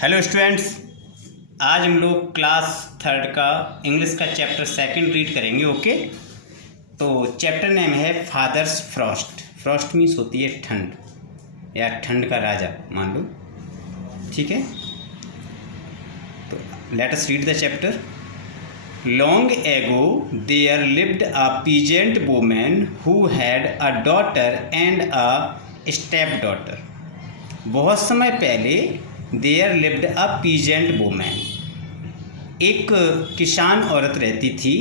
Hello students, आज हम लोग क्लास थर्ड का इंग्लिश का चैप्टर सेकंड रीड करेंगे। ओके, तो चैप्टर नेम है फादर्स फ्रॉस्ट। फ्रॉस्ट मीन्स होती है ठंड या ठंड का राजा मान लो, ठीक है। तो let us read the chapter. Long ago there lived a peasant woman who had a daughter and a step daughter. बहुत समय पहले there lived a peasant woman, एक किसान औरत रहती थी।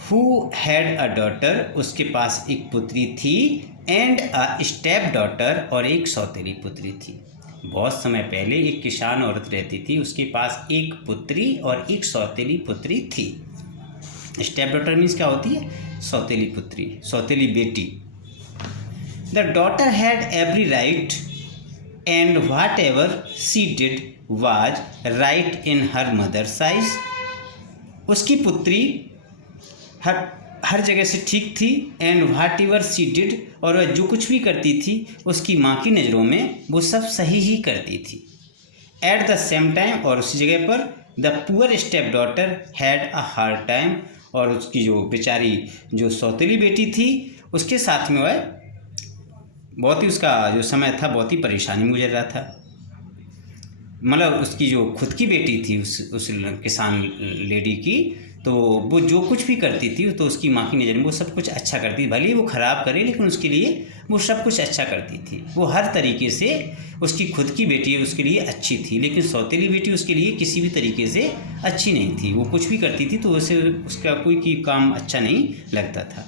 हु हैड अ डॉटर, उसके पास एक पुत्री थी। एंड अ स्टेप डॉटर, और एक सौतेली पुत्री थी। बहुत समय पहले एक किसान औरत रहती थी, उसके पास एक पुत्री और एक सौतेली पुत्री थी। स्टेप डॉटर मीन्स क्या होती है? सौतेली पुत्री, सौतेली बेटी। The daughter had every right and whatever she did was right in her mother's eyes। उसकी पुत्री हर जगह से ठीक थी। And what ever she did, और वह जो कुछ भी करती थी उसकी माँ की नज़रों में वो सब सही ही करती थी। एट द सेम टाइम, और उसी जगह पर the poor step daughter had a hard time, और उसकी जो बेचारी जो सौतेली बेटी थी उसके साथ में वह बहुत ही, उसका जो समय था बहुत ही परेशानी में गुजर रहा था। मतलब उसकी जो खुद की बेटी थी उस किसान लेडी की, तो वो जो कुछ भी करती थी तो उसकी माँ की नज़र में वो सब कुछ अच्छा करती थी। भले ही वो ख़राब करे लेकिन उसके लिए वो सब कुछ अच्छा करती थी। वो हर तरीके से, उसकी खुद की बेटी उसके लिए अच्छी थी, लेकिन सौतेली बेटी उसके लिए किसी भी तरीके से अच्छी नहीं थी। वो कुछ भी करती थी तो उसे उसका कोई काम अच्छा नहीं लगता था।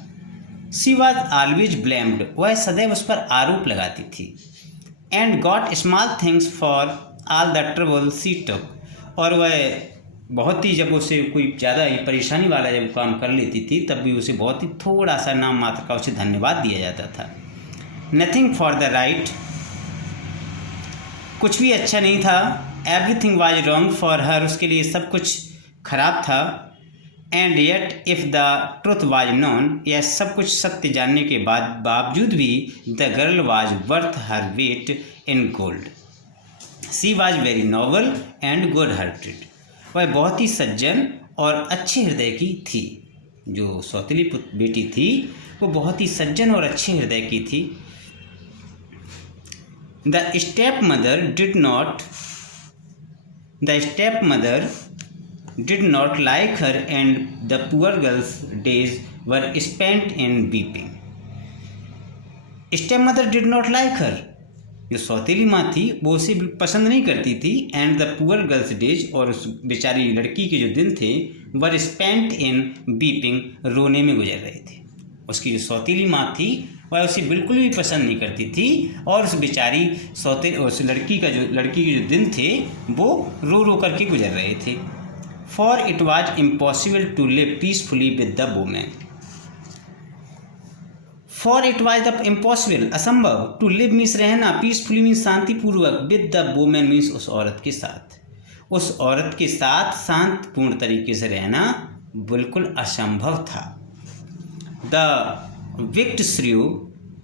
शी वॉज ऑलवेज ब्लेम्ड, वह सदैव उस पर आरोप लगाती थी। And got small things for all the trouble she took, और वह बहुत ही, जब उसे कोई ज़्यादा ही परेशानी वाला जब काम कर लेती थी तब भी उसे बहुत ही थोड़ा सा नाम मात्र का उसे धन्यवाद दिया जाता था। नथिंग फॉर द राइट, कुछ भी अच्छा नहीं था। Everything was wrong for her, उसके लिए सब कुछ खराब था। And yet if the truth was known, यह सब कुछ सत्य जानने के बावजूद भी the girl was worth her weight in gold. She was very noble and good hearted, वह बहुत ही सज्जन और अच्छे हृदय की थी। जो सौतेली बेटी थी वो बहुत ही सज्जन और अच्छे हृदय की थी। The step mother did not like her and the poor girl's days were spent in weeping। Stepmother did not like her, जो सौतेली माँ थी वो उसे पसंद नहीं करती थी। And the poor girls days, और उस बेचारी लड़की के जो दिन थे वर स्पेंट इन वीपिंग, रोने में गुजर रहे थे। उसकी जो सौतेली माँ थी वह उसे बिल्कुल भी पसंद नहीं करती थी, और उस बेचारी उस लड़की के जो दिन थे वो रो रो करके गुजर रहे थे। For it was impossible to live peacefully with the woman। For it was the impossible, असंभव, to live means रहना, peacefully means शांतिपूर्वक, with the woman means उस औरत के साथ। उस औरत के साथ शांतिपूर्ण तरीके से रहना बिल्कुल असंभव था। The wicked shrew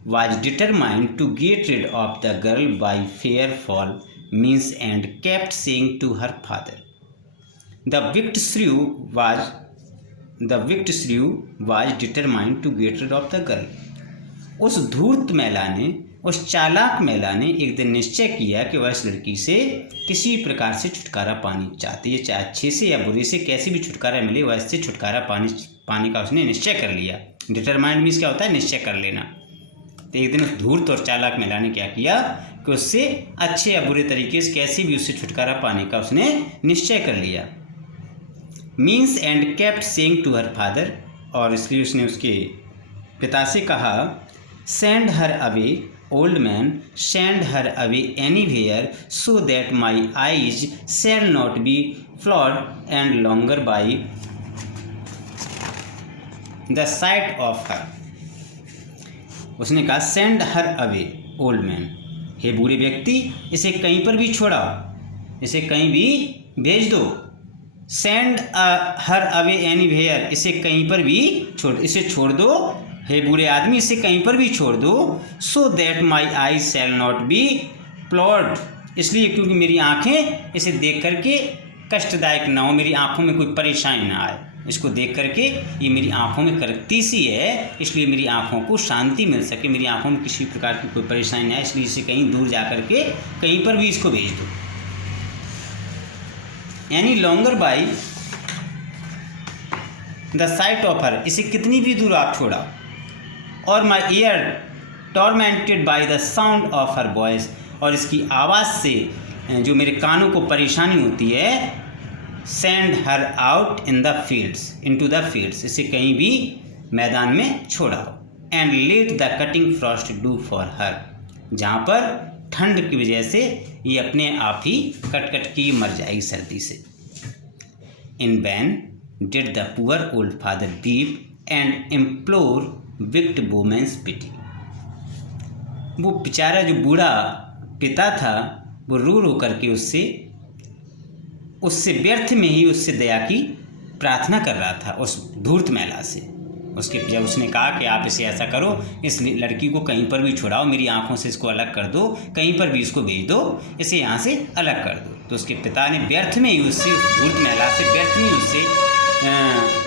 was determined to get rid of the girl by fair fall means and kept saying to her father। The wicked shrew was determined to get rid of the girl। उस धूर्त महिला ने, उस चालाक महिला ने एक दिन निश्चय किया कि वह इस लड़की से किसी प्रकार से छुटकारा पानी चाहती है, चाहे अच्छे से या बुरे से, कैसे भी छुटकारा मिले वह इससे छुटकारा पाने का उसने निश्चय कर लिया। डिटरमाइंड मीन्स क्या होता है? निश्चय कर लेना। तो एक दिन उस धूर्त और चालाक महिला ने क्या किया कि उससे अच्छे या बुरे तरीके से कैसे भी उससे छुटकारा पाने का उसने निश्चय कर लिया। Means and kept saying to her father, और इसलिए उसने उसके पिता से कहा, send her away old man, send her away anywhere, so that my eyes shall not be flawed any longer by the sight of her. उसने कहा, send her away old man, हे बूढ़े व्यक्ति इसे कहीं पर भी छोड़ाओ, इसे कहीं भी भेज दो। सेंड हर अवे एनीवेयर, इसे कहीं पर भी इसे छोड़ दो। हे बूढ़े आदमी इसे कहीं पर भी छोड़ दो। सो that my I shell not B ploughed इसलिए क्योंकि मेरी आँखें इसे देख करके कष्टदायक ना हो, मेरी आँखों में कोई परेशानी ना आए। इसको देख करके ये मेरी आँखों में करती सी है, इसलिए मेरी आँखों को शांति मिल सके, मेरी आँखों में किसी प्रकार की कोई परेशानी ना आए, इसलिए इसे कहीं दूर जा करके कहीं पर भी इसको भेज दो। Any longer by the sight of her, इसे कितनी भी दूर आप छोड़ा। और my ear tormented by the sound of her voice, और इसकी आवाज़ से जो मेरे कानों को परेशानी होती है। Send her out in the fields, into the fields, इसे कहीं भी मैदान में छोड़ाओ। And let the cutting frost do for her, जहाँ पर ठंड की वजह से ये अपने आप ही कट कट की मर जाएगी सर्दी से। In vain did the poor old father weep and implore wicked women's pity, वो बेचारा जो बूढ़ा पिता था वो रो रो करके उससे व्यर्थ में ही उससे दया की प्रार्थना कर रहा था, उस धूर्त महिला से। उसके जब उसने कहा कि आप इसे ऐसा करो, इस लड़की को कहीं पर भी छुड़ाओ, मेरी आंखों से इसको अलग कर दो, कहीं पर भी इसको भेज दो, इसे यहाँ से अलग कर दो। तो उसके पिता ने व्यर्थ में ही उससे, उस धूर्त महिला से व्यर्थ में ही उससे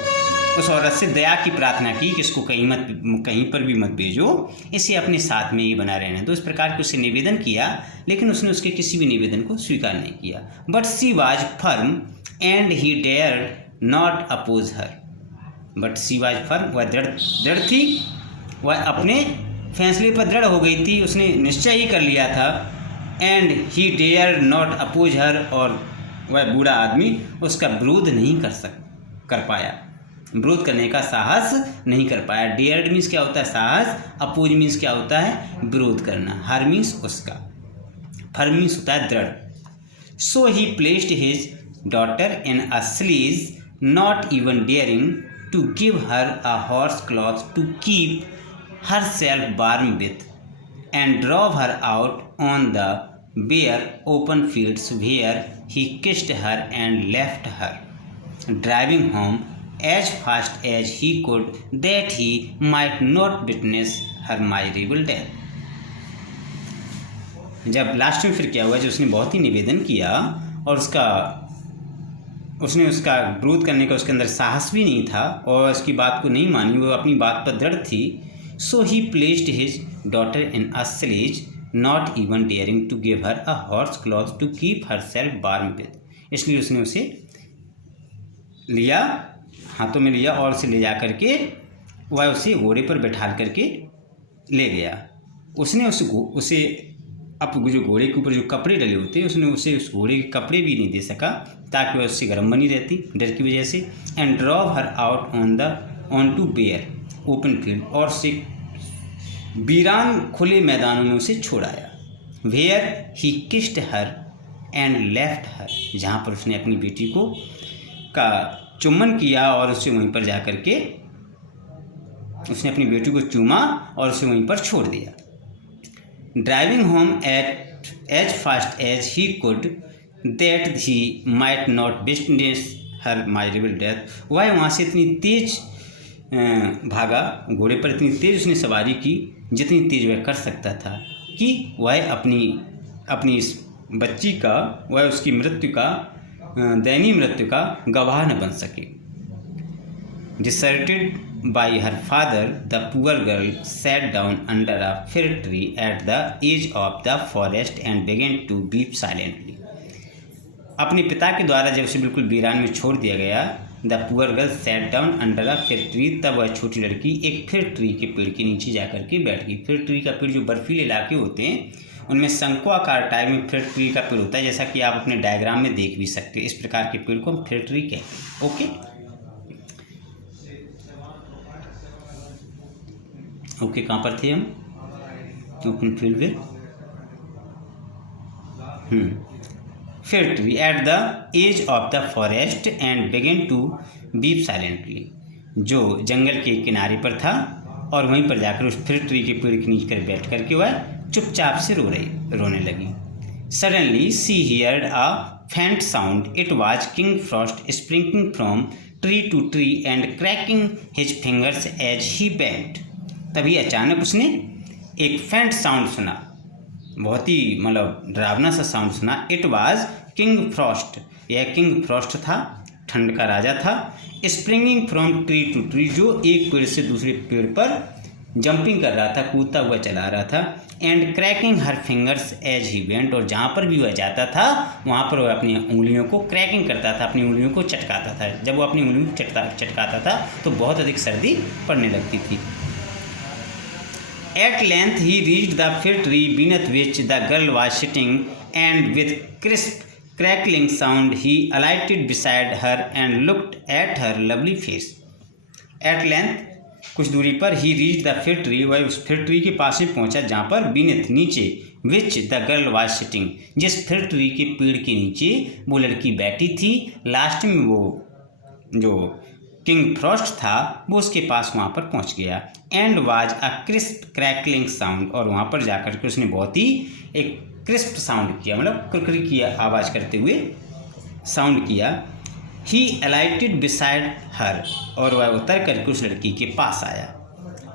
उस औरत से दया की प्रार्थना की कि इसको कहीं पर भी मत भेजो, इसे अपने साथ में ही बना रहने दो। इस प्रकार के उससे निवेदन किया, लेकिन उसने उसके किसी भी निवेदन को स्वीकार नहीं किया। But she was firm and he dared not oppose her, but she was firm, वह दृढ़ थी, वह अपने फैसले पर दृढ़ हो गई थी, उसने निश्चय ही कर लिया था। And he dare not oppose her, और वह बूढ़ा आदमी उसका विरोध नहीं कर पाया, विरोध करने का साहस नहीं कर पाया। डेयर्ड मीन्स क्या होता है? साहस। अपोज मीन्स क्या होता है? विरोध करना। हर मीन्स उसका। फर्म मीन्स होता है दृढ़। So he placed his daughter in a sleigh, not even daring to give her a horse cloth to keep herself warm with, and drove her out on the bare open fields where he kissed her and left her, driving home as fast as he could that he might not witness her miserable death. जब last में फिर क्या हुआ, जब उसने बहुत ही निवेदन किया और उसने उसका विरोध करने का उसके अंदर साहस भी नहीं था और उसकी बात को नहीं मानी, वो अपनी बात पर दृढ़ थी। So he placed his daughter in a sledge, not even daring to give her a horse cloth to keep herself warm with, इसलिए उसने उसे लिया, हाथों में लिया और उसे ले जा करके वह उसे घोड़े पर बैठाल करके ले गया। उसने उसे अब जो घोड़े के ऊपर जो कपड़े डले होते उसने उसे उस घोड़े के कपड़े भी नहीं दे सका ताकि वह उससे गर्म बनी रहती डर की वजह से। And drove her out on to bare open field, और उसे वीरान खुले मैदानों में उसे छोड़ाया। Where he kissed her and left her, जहाँ पर उसने अपनी बेटी को का चुम्बन किया और उसे वहीं पर जा कर के उसने अपनी बेटी को चूमा और उसे वहीं पर छोड़ दिया। Driving home at as fast as he could that he might not witness her miserable death, वह वहाँ से इतनी तेज भागा, घोड़े पर इतनी तेज उसने सवारी की जितनी तेज वह कर सकता था कि वह अपनी इस बच्ची का, वह उसकी मृत्यु का, दयनीय मृत्यु का गवाह न बन सके। Deserted by her father, the poor girl sat down under a fir tree at the edge of the forest and began to weep silently. अपने पिता के द्वारा जब उसे बिल्कुल वीरान में छोड़ दिया गया, the poor girl sat down under a fir tree, तब वह छोटी लड़की एक फिर ट्री के पेड़ के नीचे जा कर के बैठ गई। फिर ट्री का पेड़ जो बर्फीले इलाके होते हैं उनमें शंकु आकार टाइप में फिर ट्री का पेड़ होता है, जैसा कि आप अपने डायग्राम में देख भी सकते हैं। इस प्रकार के पेड़ को हम फिर ट्री कहते हैं। ओके कहाँ पर थे हम? ओपन फील्ड में फिर tree at the edge of the forest and began to weep silently, जो जंगल के किनारे पर था और वहीं पर जाकर उस फिर ट्री के पेड़ के नीचे कर बैठ करके वह चुपचाप से रोने लगी। Suddenly C heard a faint sound, it was King Frost springing from tree to tree and cracking his fingers as he went. तभी अचानक उसने एक फेंट साउंड सुना, बहुत ही मतलब डरावना सा साउंड सुना। इट वाज किंग फ्रॉस्ट, यह किंग फ्रॉस्ट था, ठंड का राजा था। Springing from tree to tree, जो एक पेड़ से दूसरे पेड़ पर जंपिंग कर रहा था, कूदता हुआ चला रहा था। And cracking her fingers as he went, और जहाँ पर भी वह जाता था वहाँ पर वह अपनी उंगलियों को क्रैकिंग करता था, अपनी उंगलियों को चटकाता था। जब वो अपनी उंगलियों को चटकाता था तो बहुत अधिक सर्दी पड़ने लगती थी। At length he reached the fir tree beneath which the girl was sitting, and with crisp crackling sound he alighted beside her and looked at her lovely face. At length, कुछ दूरी पर, he reached the fir tree, वह उस फिर tree के पास में पहुंचा जहाँ पर beneath नीचे, which the girl was sitting, जिस फिर ट्री के पेड़ के नीचे वो लड़की बैठी थी। लास्ट में वो जो किंग फ्रॉस्ट था वो उसके पास वहाँ पर पहुँच गया। And was a crisp crackling sound, और वहाँ पर जाकर के उसने बहुत ही एक क्रिस्प साउंड किया, मतलब कुरकुरी की आवाज़ करते हुए साउंड किया। ही अलाइटेड बिसाइड हर, और वह उतर करके उस लड़की के पास आया।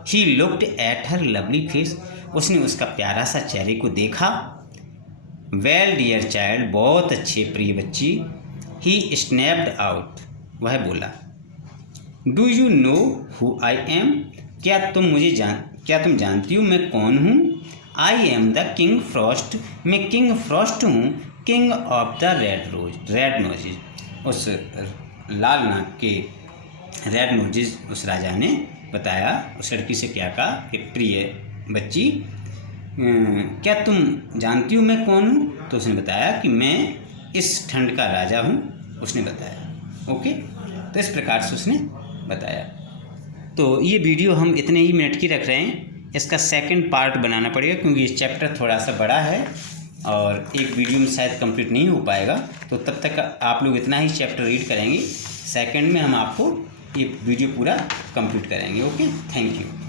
He looked at her lovely face, उसने उसका प्यारा सा चेहरे को देखा। वेल डियर चाइल्ड, बहुत अच्छे प्रिय बच्ची। ही स्नैप्ड आउट, वह बोला, do you know who I am, क्या तुम जानती हो मैं कौन हूँ? I am the king Frost, मैं किंग फ्रॉस्ट हूँ, king of the red noses, उस लाल नाक के रेड नोजेज। उस राजा ने बताया उस लड़की से, क्या कहा कि प्रिय बच्ची, क्या तुम जानती हो मैं कौन हूँ? तो उसने बताया कि मैं इस ठंड का राजा हूँ, उसने बताया। ओके, तो इस प्रकार से उसने बताया। तो ये वीडियो हम इतने ही मिनट की रख रहे हैं, इसका सेकंड पार्ट बनाना पड़ेगा क्योंकि ये चैप्टर थोड़ा सा बड़ा है और एक वीडियो में शायद कंप्लीट नहीं हो पाएगा। तो तब तक आप लोग इतना ही चैप्टर रीड करेंगे, सेकंड में हम आपको ये वीडियो पूरा कंप्लीट कराएंगे। Okay, thank you.